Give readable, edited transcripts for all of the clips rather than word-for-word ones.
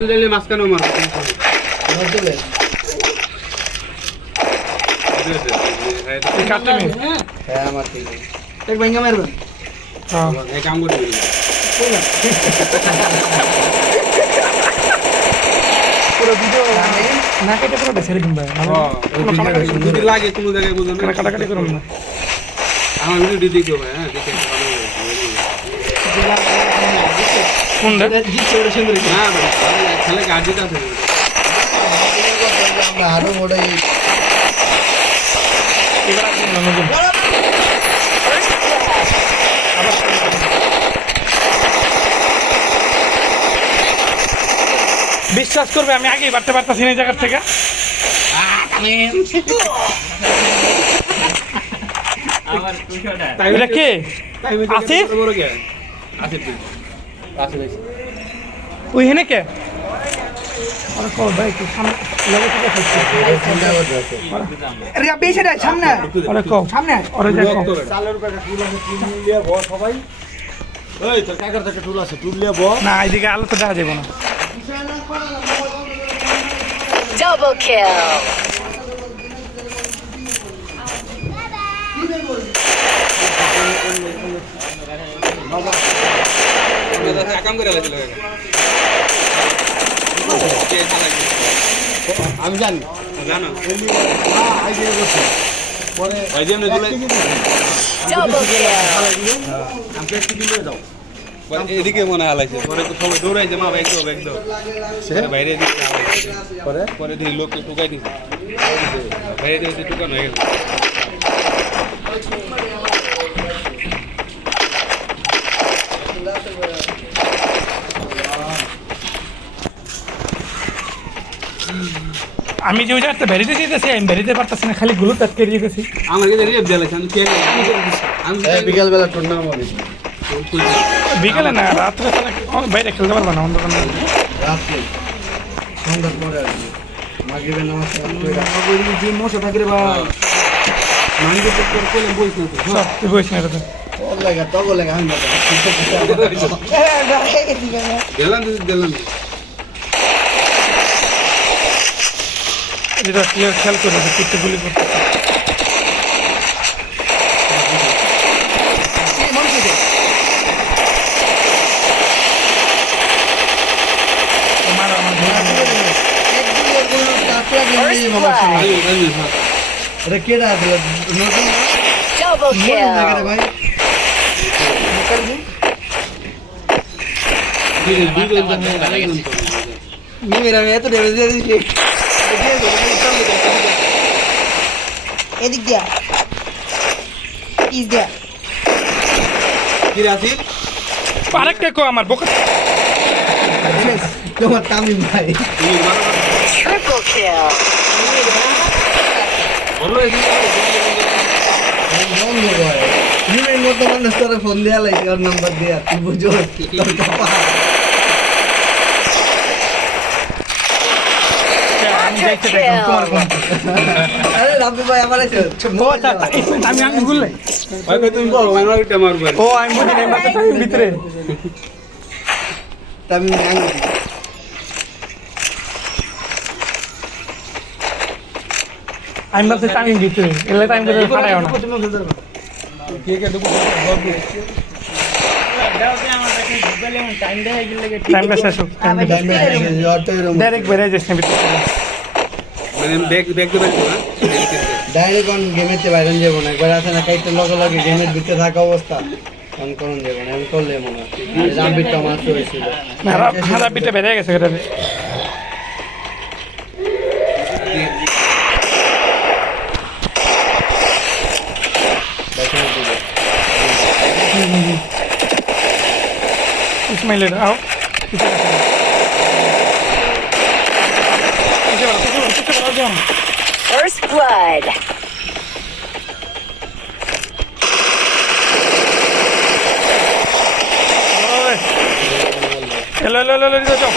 দিলে মাঝখানেও মারো এক ভাঙ্গা মারবেন কাম করে পুরো ভিডিও না কেটে পুরো ছেড়ে দিন ভাই যদি লাগে কোনো জায়গায় বুঝুন কাটাকাটি করুন না আমার ভিডিও দেখো ভাই হ্যাঁ দেখে কোনটা জিতছে ওটা সুন্দর না ভাই খেলে গাড়িটা আছে আমরা আরো বড় এবার আসুন না নতুন বিশ্বাস করবে আমি আগেই বাড়তে পারতাছি না এই জায়গার থেকে এটা কে আসিফ বড় কে আসিফ আসিফ ওই হেনে কে আরে কো ভাই কি সামনে লাগো আরে বেশি না সামনে আরে কো সামনে আরে দেখো চালের প্যাকেট টুল আছে টুল লিয়ে বস সবাই এই তোর কাকার থেকে টুল আছে টুল লিয়ে বস না এদিকে আলো তো দেখা যাবে না Double kill. কাম করে লাগছিল আমি জানি জানো আইডিয়া করছি পরে ভাই যেমন দিলে Double kill. আমি একটু দিলে যাও এদিকে মনে হালাইছে পরে তো সবাই দৌড়াইছে মা ব্যাগ দাও বাইরে দিকে পরে পরে দিয়ে লোককে টুকাই দিছে বাইরে দিয়ে টুকানো হয়ে গেছে আমি যে ওই জায়গাটা বেরিয়ে যেতেছি আমি বেরিয়ে পারতেছি না খালি গুলো প্যাক করে যেতেছি আমার কাছে রেপ দিয়েছে আমি খেয়ে আমি বিকাল বেলা টুর্নামেন্ট বিকেলে না রাত্রে তাহলে বাইরে খেলতে পারবো না অন্ধকার না রাত্রে সন্ধ্যার পরে আর কি মাগরিবের নামাজ যে মশা থাকে রে ভাই মানকে চেক করে কোলে বইছ না তো সব তুই বইস না এটা তোর লাগা তোর লাগা আমি দিলাম যেটা ক্লিয়ার খেয়াল করে করতে গুলি করতে আমার আমার এটা কেডা দিল নতুন Double kill. ভাই মেরা এত ড্যামেজ দিয়ে দিছি এদিক দিয়া ইজ দিয়া কি রাসিল আরেকটা কো আমার বোকা তোমার তামিম ভাই তুমি মারো Triple kill. বলো বন্ধ করে নিমের মতো মানুষ তোর ফোন দেয়া লাগছে ওর নাম্বার দিয়া তুই বুঝো তোর কপা আমি যাইতে দেখো তোমার কোন আরে রাব্বি ভাই আমার আছে আমি আমি গুললে ভাই তুমি বলো আমার একটা মারবো ও আমি বুঝি নাই মাথা ভিতরে তামিম আঙ্গুল আমি ভাবছি টাইম ভিতরে এলে টাইম করে ফাটাইও না কে কে দেবো টাইমটা শেষ হোক ডাইরেক্ট বেরিয়ে যাস না ভিতরে মানে ব্যাগ ব্যাগ দেবেন না ডাইরেক্ট অন গেমেতে বাইরে যাবো না একবার আছে না কাইতে লগে লগে গেমের ভিতরে থাকা অবস্থা অন করুন যাবো না আমি করলে মনে হয় রাব্বিটা আমার হয়েছিল হারা পিঠে বেরিয়ে গেছে এটা ইসমাইলের আও First blood. এলো এলো এলো এলো যাও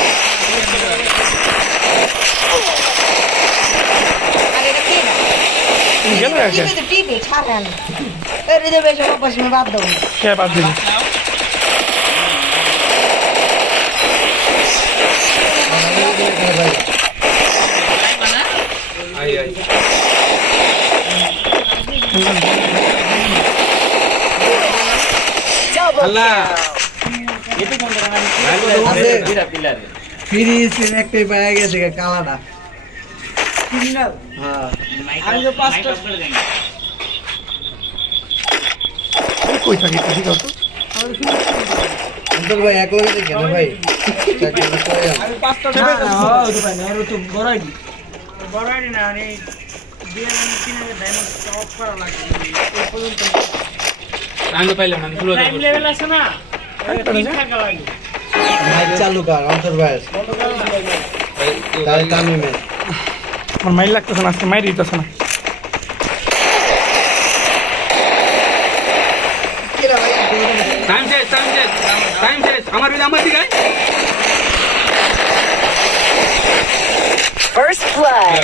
अरे रखिए ना গেল टीवी तो टीवी छा रहा है रिजर्वेशन वापस में बात दो কে বাদ দিবি কোথায় ভাই I I Double Allah. kill. Fridge একটাই পাওয়া গেছে কালাটা হ্যাঁ আমি তো 5টা কই থাকি ঠিক আছে অন্তর ভাই এক লগে দেখে না ভাই চারজনে পড়ে যান। আমি 5টা ওই ভাই আর তো বড়াই না আরে দিয়ে কিনে ডায়মন্ড অফ করা লাগে এই পর্যন্ত আমি পাইলাম না ফুল টাইম লেভেল আছে না তিন টাকা লাগে মাইক চালু কর অন্তর ভাই তাই তামিমে আমার মাইল লাগতেছে না আজকে মাইর দিতেছে না টাইম শেষ আমার বিলে আমার দিকে First blood.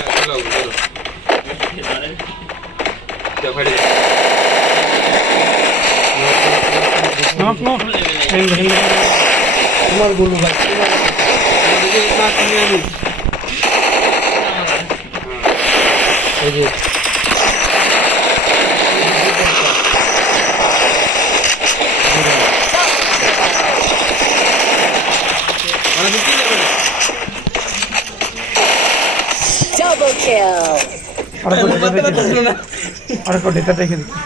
চলো ফাড়ি নক নক তোমার গুলু ভাই এই যে Double kill. আর কোটি তা দেখে দিচ্ছি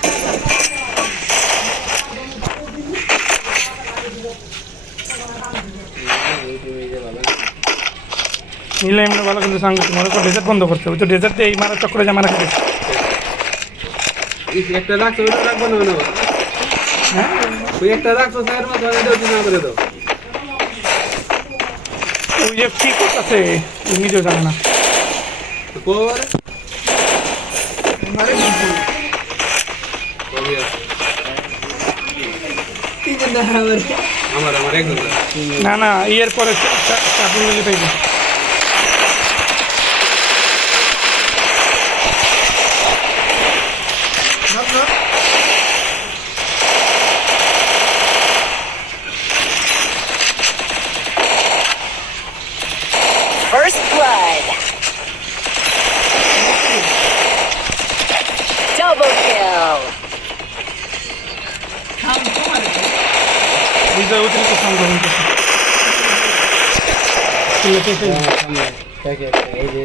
নিলে এমনি ভালো কিন্তু সাঙ্গ তোমার ডেজার্ট বন্ধ করতে হবে তো ডেজার্ট এই মারা চক্করে যা মারা খেতে একটা রাখছো ওটা রাখবো না হ্যাঁ ওই একটা রাখছো স্যার মা ধরে দাও না করে দাও ওই যে কি করতেছে নিজেও জানে না কোর আমার একদম না না ইয়ের পরে চাপুন মিলে পাইবে First blood. Double kill. বুঝতে অতিরিক্ত সাউন্ড হচ্ছে সামনে দেখে এই যে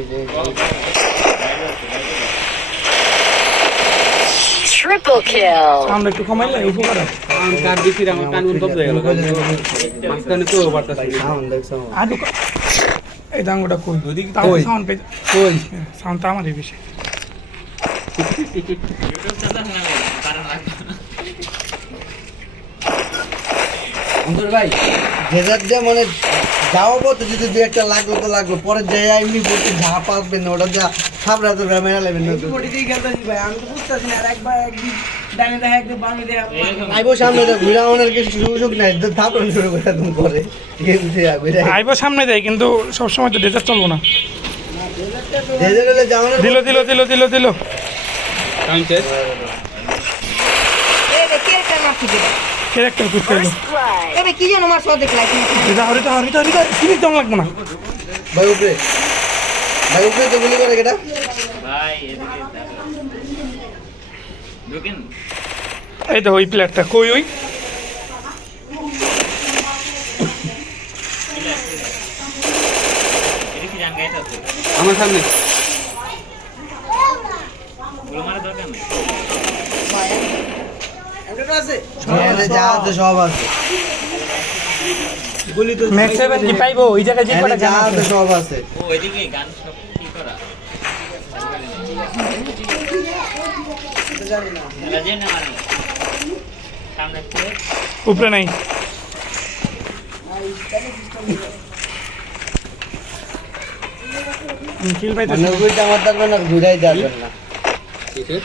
Triple kill. সাউন্ড একটু কমাইলে উপকার হয় কার দিছি আমার কান উন দব হয়ে গেল মাঝখানে তো পারতাছি সাউন্ড দেখছো আর এই দাঙ্গটা কই কই? সাউন্ড পেয়ে কই সাউন্ড তো আমারই বেশি অন্তর ভাই ডেজার্ট যে মানে যাও বলতে যদি দু একটা লাগলো তো লাগলো পরে যে এমনি বলতে যা পাবেন না ওটা যা খাবরা তো ক্যামেরা নেবেন না তো বডিতেই খেলতেছি ভাই আমি তো বুঝতেছি না আর একবার একদিন ডানে দেখা একদিন বামে দেখা আইবো সামনে তো ঘুরা ওনার কিছু সুযোগ নাই থাপড়ানো শুরু করে তুমি করে গেম দিয়ে ঘুরে আইবো সামনে দেয় কিন্তু সবসময় তো ডেজার্ট চলবো না ডেজার্ট হলে যাওয়ানোর দিল টাইম শেষ এই রে কে কেন আসছে ক্যারেক্টার করতে হলো First blood. এবে কি যেন মার সাথে দেখলাই হরিতা সিরিজ দম লাগবো না ভাই উপরে তো গুলি করে কেটা এই তো ওই প্লেয়ারটা কই ওই আমার সামনে এখানে যা আছে সব আছে গুলি তো ম্যাক্স 7 কি পাইবো ওই জায়গায় যে এখানে কটা যা গান আছে আছে সব আছে উপরে নাই কিল পাইতেছি মানে ওইটা আমার দরকার না ঘুরাই যাবেন না ঠিক আছে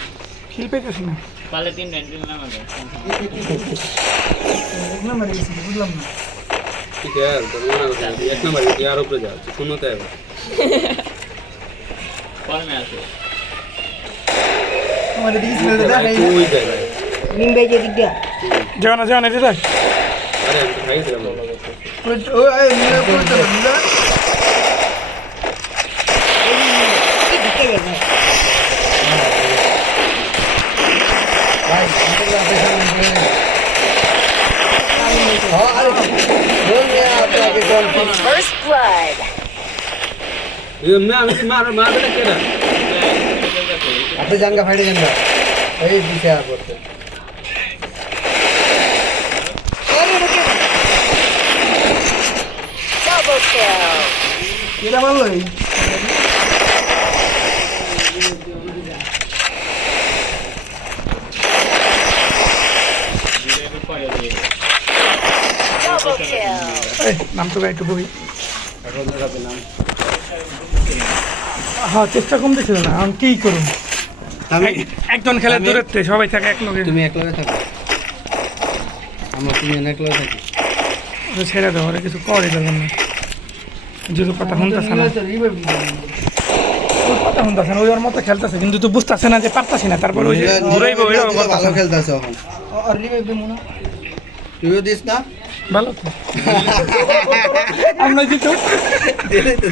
কিল পাইতেছি না ঠিক আছে তো মনে হয় এক নম্বর ইয়ার উপরে যাও শূন্যতে আবার আমাদের দিস মেরে দেখাই ওই জায়গায় নিম ভাই যে দিক দিয়া যাও না এটা আরে আমি তো খাই দিলাম ওই মিলা করতে মিলা আমি মার বেটা কেডা আপনি জানগা ফাইটে জানগা এই দিশে আর করতে Double kill. এটা ভালোই Double kill. এই নাম তো একটু বই হ্যাঁ চেষ্টা কম দিছিল না আমি কি করুন আমি একজন খেলে দূরেতে সবাই থাকে এক লগে তুমি একলা থাকো আমরা তুমি একলা থাকি ছেড়ে দাও ওরা কিছু করে দেবেন না যেহেতু কথা শুনতেছে না ওর কথা শুনতেছে না ওই ওর মতো খেলতেছে কিন্তু তুই বুঝতেছে না যে পারতাছি না তারপর ওই যে ঘুরাইবো ওইটাও ভালো করতেছে খেলতেছে এখন তুইও দিস না ভালো তো আমরা জিতো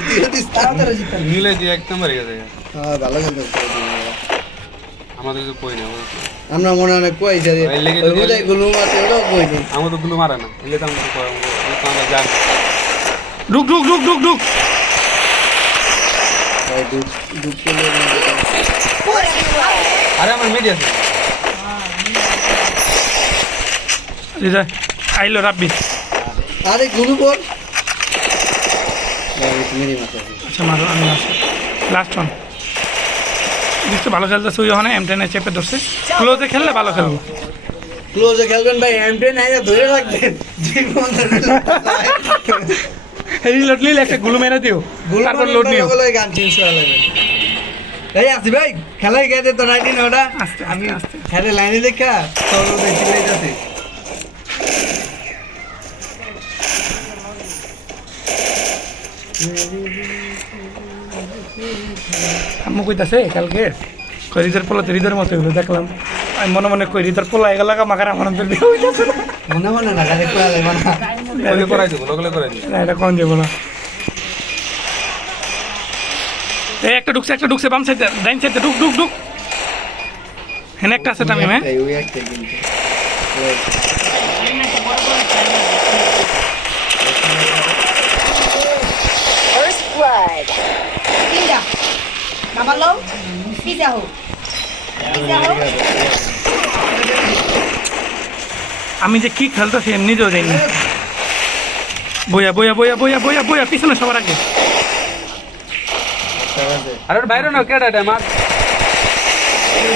তুইও দিস তাড়াতাড়ি জিততে মিলে দিয়ে এক নম্বর গেছে হ্যাঁ ভালো খেলতেছে আমাদের তো কই না আমরা মনে হয় কই যে এই লেগে হৃদয় গুলো মাত্র ওটাও কই দিন আমার তো গুলো মারা না এলে তো আমাকে কয় আমরা জান ঢুক ঢুক ঢুক ঢুক ঢুক ভাই দুধ দুধ পেলে আরে আমার মেডি আছে আইলো রাব্বি আরে গুলো বল মেরি মাথা আচ্ছা মারো আমি আসি লাস্ট ওয়ান বুঝতে ভালো খেলতেছে ওই ওখানে এমটেনে চেপে ধরছে ক্লোজে খেললে ভালো খেলবো ক্লোজে খেলবেন ভাই এমটেন আইয়া ধরে রাখবেন জীবন রিলোড নিলে একটা গুলো মেরে দিও তারপর লোড নিও গান চেঞ্জ করা লাগবে এই আসি ভাই খেলাই গেছে তো রাইটি না ওটা আস্তে আমি আস্তে খেলে লাইনে দেখা সব দেখি লাইতাছে আম্মু কইতাছে কালকে কই হৃদয়ের পোলাতে হৃদয়ের মতো হইলো দেখলাম আমি মনে মনে কই হৃদয়ের পোলা এগুলো মাখার আমার বিয়ে হইতাছে না মনে মনে না গাড়ি কোয়া লাগবে না ওগুলো করাই দেবো ওগুলো করাই দেবো না, এটা কোন যাবো না এই একটা ঢুকছে বাম সাইডে ডাইন সাইডে ঢুক ঢুক ঢুক হেন একটা আছে টামিম হ্যাঁ ওই একটা কিন্তু First blood. Pindah. Nama lo? Pizza ho. Pizza ho. আমি যে কি খেলতেছি এমনি নিজেও যাই না বইয়া বইয়া বইয়া বইয়া বইয়া বইয়া পিছনে সবার আগে আরে ওর বাইরে না কেডা এটা মার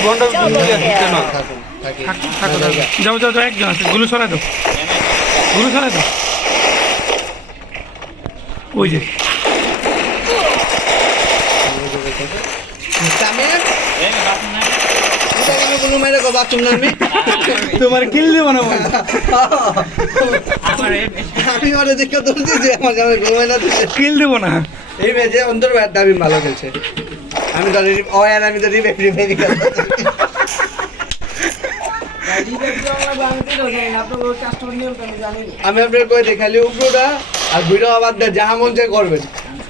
বন্ড কেন থাকুন থাকি থাকো থাকো থাকো। যাও যাও যাও একজন আছে গুলো সরাই দাও গুলো সরাই দাও ওই যে তামিম এটা কেন গুলো মেরে গো বাথরুম নামি তোমার কিল দেবো না বল আমি ওরে দেখে দৌড় দিয়েছি আমার জামাই গুলো মেরে দিচ্ছে কিল দেবো না এই ম্যাচে অন্তর ব্যাট দাবি ভালো খেলছে আমি তো আমি তো রিভেরি আমি আপনার কই দিই খালি উপরোটা আর বুড়ো আবার যাহা মন চাই করবেন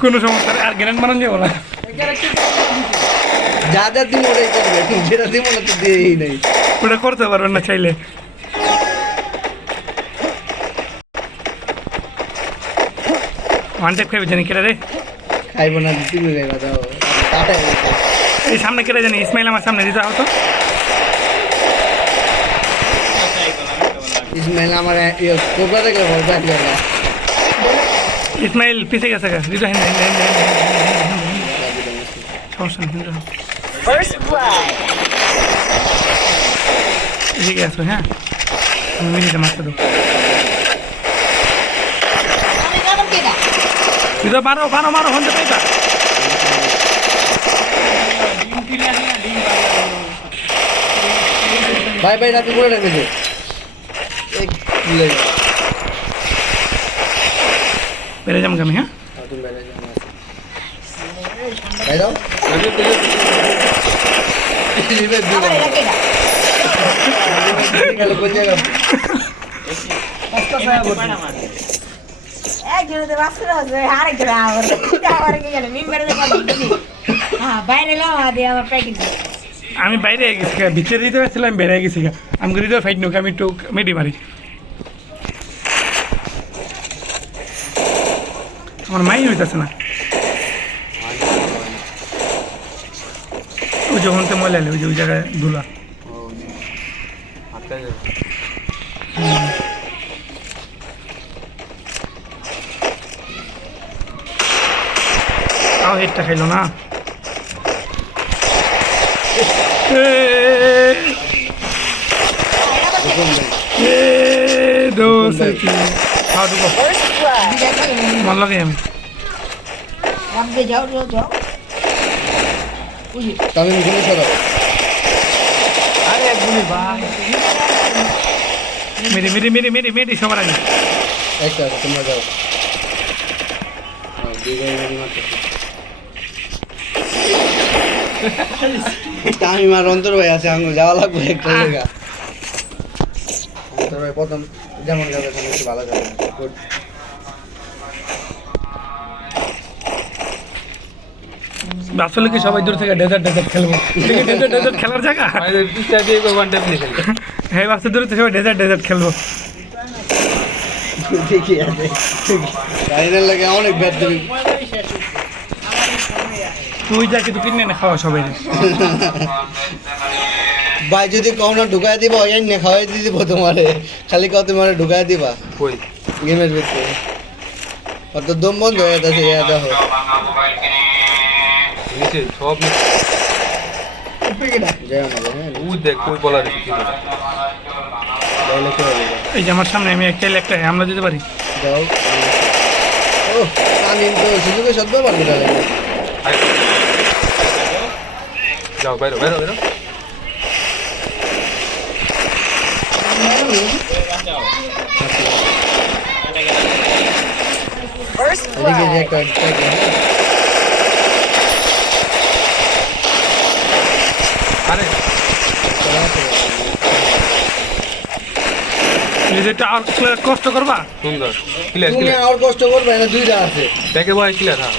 কোনো সমস্যা নেই। আর গ্রেনেড মারান যাবো না যা যা দিন ওটাই করবেন যেটা দিব না তো দিয়েই নেই ওটা করতে পারবেন না চাইলে ওয়ান টেপ খাইবে জানি কেটে রে খাইব না তুমি খাইবা যাও কাটাই এই সামনে কেটে জানি ইসমাইল আমার সামনে দিতে হতো ইসমাইল আমার কোবরা দেখলে ভয় পাই না ইসমাইল পিছে গেছে গা দিতে হেন হেন হেন হেন সমস্যা নেই হিন্দু First blood. এদিকে আসো হ্যাঁ আমি মিনিটে মারতে দেবো Kami kamu tidak. দিতে মারো মারো মারো হতে পাইবা ভাই ভাই রাতে করে রেখে দে এক লে বেড়ে যাম আমি হ্যাঁ তুমি বাইরে যাও ভাই দাও রিভেট দিও Apa tidak tidak? গেল কোন জায়গা Ekজন তো বাসরা আছে আরেকজন আবার এটা আবার কি জানে মেম্বার দে কথা কি হ্যাঁ বাইরে লাও আদি আমার প্যাকেজ আমি বাইরে গেছি গা, ভিতরে দিতে আসছিলাম বেড়ে গেছি গা। আমি করে দিতে ফাইট নোক আমি একটু মেডি মারি আমার মাই হইতেছে না ওই যখন তো ময়লা এলে ওই জায়গায় ধুলা হাতটা তাও হেডটা খাইলো না খাওয়া ঢুকো First blood. মন লাগে আমি রাখবে যাও যাও যাও তামিম গুলি সরাও মেরে মেরে মেরে মেরে মেরে সবার আগে একটা আছে, তোমরা যাও দুই গাড়ি গাড়ি মারতেছে তামিম আর অন্তর ভাই আছে আঙ্গুল যাওয়া লাগবে একটা জায়গা অন্তর ভাই প্রথম যেমন যাবে তেমন একটু ভালো যাবে Good. আসলে কি সবাই দূর থেকে ডেজার্ট ডেজার্ট খেলবো ডেজার্ট ডেজার্ট খেলার জায়গা পিসটা দিয়ে ওয়ান টাইম নিয়ে খেলবে হ্যাঁ বাসে দূর থেকে সবাই ডেজার্ট ডেজার্ট খেলবো ঠিকই আছে গাড়িটার লাগে অনেক ব্যাট দেবে তুই যা কিছু কিনে না খাওয়া সবাই ভাই যদি কম না ঢুকাই দিবা ওই না খাওয়াই দিয়ে দিব তোমারে খালি কত তোমারে ঢুকাই দিবা কই গেমের ভিতরে অত দম বন্ধ হয়ে যাচ্ছে ইয়া দেখো নিচে সব যাই আমাদের হ্যাঁ ও দেখ কই বলা রেখে কি তাহলে কি হবে এই যে আমার সামনে আমি একটা হামলা দিতে পারি যাও ও তামিম তো সুযোগে সব ব্যবহার করে লাগে যাও বাইরো বাইরো বাইরো First এদিকে যে blood. একটা আরে নিজেটা আর কষ্ট করবা সুন্দর ক্লিয়ার তুমি ক্লিয়ার আর কষ্ট করবে না দুইটা আছে দেখে ভাই ক্লিয়ার হ্যাঁ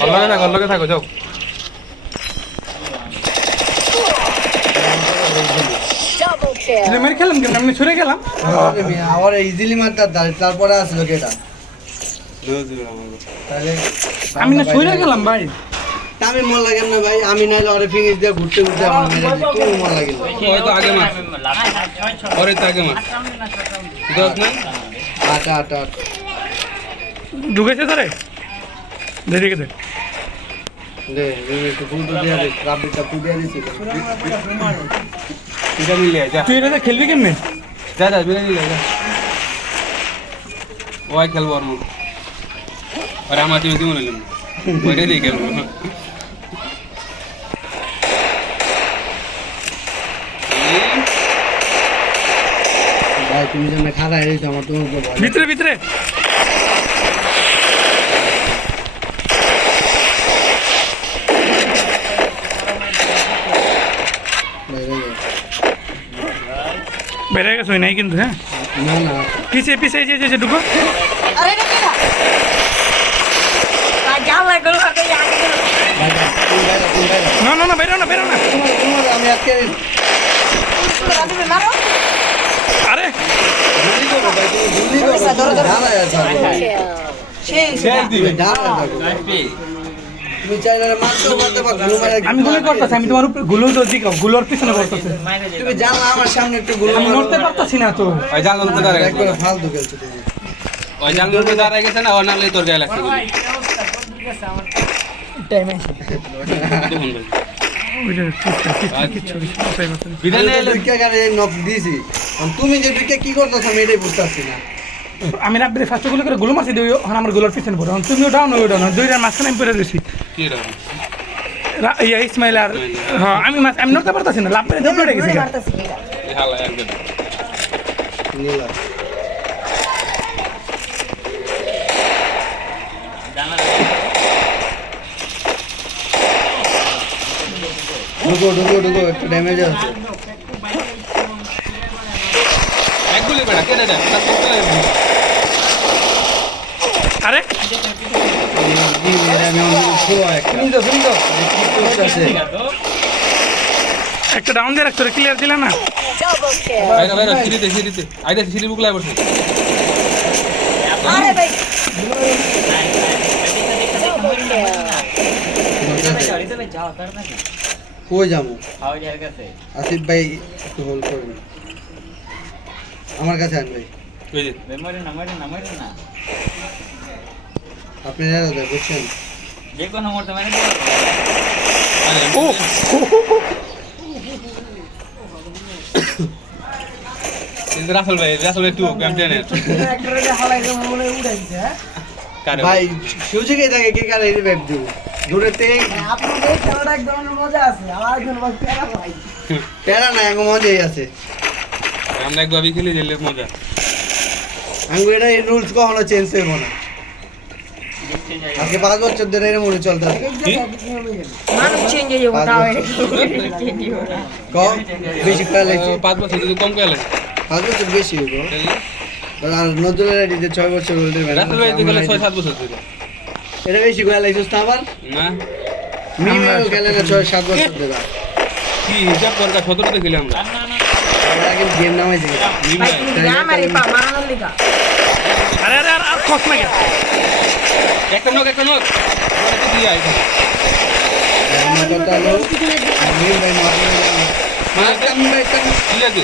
Double লগে থাকো যাও Double kill. মেরে খেলাম কেন আমি ছুড়ে গেলাম আমার ইজিলি মারতে তারপরে আসলো কেটা তাহলে আমি না ছুড়ে গেলাম ভাই তামিম মন লাগে না ভাই আমি নাইলে ওরে ফিনিশ দিয়ে ঘুরতে ঘুরতে আমার মেরে দিই খুব মন লাগে হয়তো আগে মার পরে তো আগে মার দশ না আটা আটা ঢুকেছে তোরে দেখে দে দে একটু ফুল তো দিয়ে দে রাবিটা ফুল দিয়ে দিছি এটা মিলে যা তুই এটা খেলবি কেমনে যা যা বিলে নিলে যা ওই খেলবো আর আর আমার টিমে দিমু নিলাম ওইটাই দিয়ে খেলবো ভাই তুমি যেন খারাপ হয়েছো আমার তোমার উপর ভয় ভিতরে ভিতরে লাগে। বেড়ে গেছে নাই কিন্তু হ্যাঁ না না পিছিয়ে পিছিয়ে যে ঢুকো আরে এটা কি না যাও লাগলো আগে আগে ভাই তুমি বাইরে তুমি বাইরে না না না বেরো না বেরো না তোমার আমি আজকে রাখবে মারো আরে জলদি করো ভাই তুমি জলদি করো দাঁড়ায় আছো kill. সেই তুমি দাঁড়ায় থাকো তুমি চাইলে মারতে মারতে পারো গুলো মারা আমি গুলো করতেছি আমি তোমার উপরে গুলো তো দিক গুলোর পিছনে করতেছি তুমি জানো আমার সামনে একটু গুলো আমি নড়তে পারতাছি না তো ওই জানলাম তো দাঁড়ায় একবার ফালতু খেলছো তুমি ওই জানলাম তো দাঁড়ায় গেছে না ও নালে তোর গায়ে লাগছে বলি টাইমে দেখুন ভাই ওইটা কিছু বিধান আমি তো দুইটা গাড়ি নক দিয়েছি তুমি যে দুইটা কি করতেছ আমি এটাই বুঝতেছি না আমি রাব্বিরে ফার্স্ট গুলো করে গুলো মারছি দিই এখন আমার গুলোর পিছনে পড়ে এখন তুমিও ডাউন ওই ডাউন দুইটার মাঝখানে আমি পড়ে দিয়েছি কি রে ইয়া ইসমাইল আর হ্যাঁ আমি নড়তে পারতাছি না লাভ পেরে জব পড়ে গেছি মারতাছি এই হালা একদম নীলা ঢুকো ঢুকো ঢুকো একটু ড্যামেজ আছে এক গুলি বেড়া কেটে দেন তার তো চলে যাবে আরে আমি শোয়া একটা একটা ডাউন দিয়ে রাখছো ক্লিয়ার দিলে না Double kill. বাইরে বাইরে সিঁড়িতে আইডা সিঁড়ি বুকলাই বসে আরে ভাই Double kill. কই যাবো হাওয়া যার কাছে আসিফ ভাই একটু হোল্ড করুন আমার কাছে আন ভাই ওই যে মেমোরি না আপনি জানেন বুঝছেন যে কোনো মুহূর্তে মানে ও রাসেল ভাই টু ক্যাম্পেনের কারে ভাই সুযোগে থাকে কে কারে রিভাইভ দিব দূরেতে প্যারা না এখন মজাই আছে আমরা একবার খেলি দিলে মজা আমি এটা এই রুলস কখনো চেঞ্জ হইব না আজকে 5 বছর ধরে এর মনে চলতে আছে মানুষ চেঞ্জ হয়ে যাবো তাও কম বেশি খেলা লাগছে 5 বছর যদি কম খেলে 5 বছর বেশি হইব আর নজরুল আইডিতে 6 বছর হলতে রাসেল ভাই তো গেলে 6-7 বছর ধরে এটা বেশি খেলা লাগছে না আবার না মিনিমাম খেলে না 6-7 বছর ধরে কি হিসাব করকা 17 তে খেলে আমরা আমরা আগে গেম নামাইছি ভাই তুমি আমারে পা মারানোর লিগা আরে আরে আর খস না কেন একটা নোক বড় দিয়ে আইছে আমার কথা হলো আমি ভাই মারতে ভাই ঠিক আছে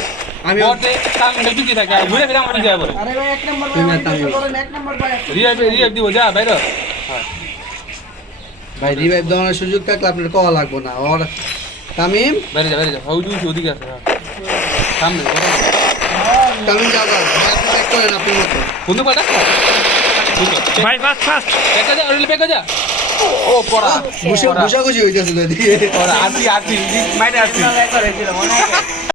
আমি বড়তে কাম হেলপি কি থাকে আর ঘুরে ফিরে আমরা যাই বলে তুমি তামি রিয়াইভ দিব যা বাইরে ভাই রিভাইভ দেওয়ার সুযোগ থাকলে আপনার কওয়া লাগবে না আর তামিম বাইরে যা ওদিকে আছে সামনে তামিম যাও ব্যাক করেন আপনি মতো কোন পাটা ভাই ফাস্ট ফাস্ট বেকা যা ও পড়া ঘুষাঘুষি হইতেছে তো এদিকে পড়া আছি মাইনে আছি করেছিল মনে হয়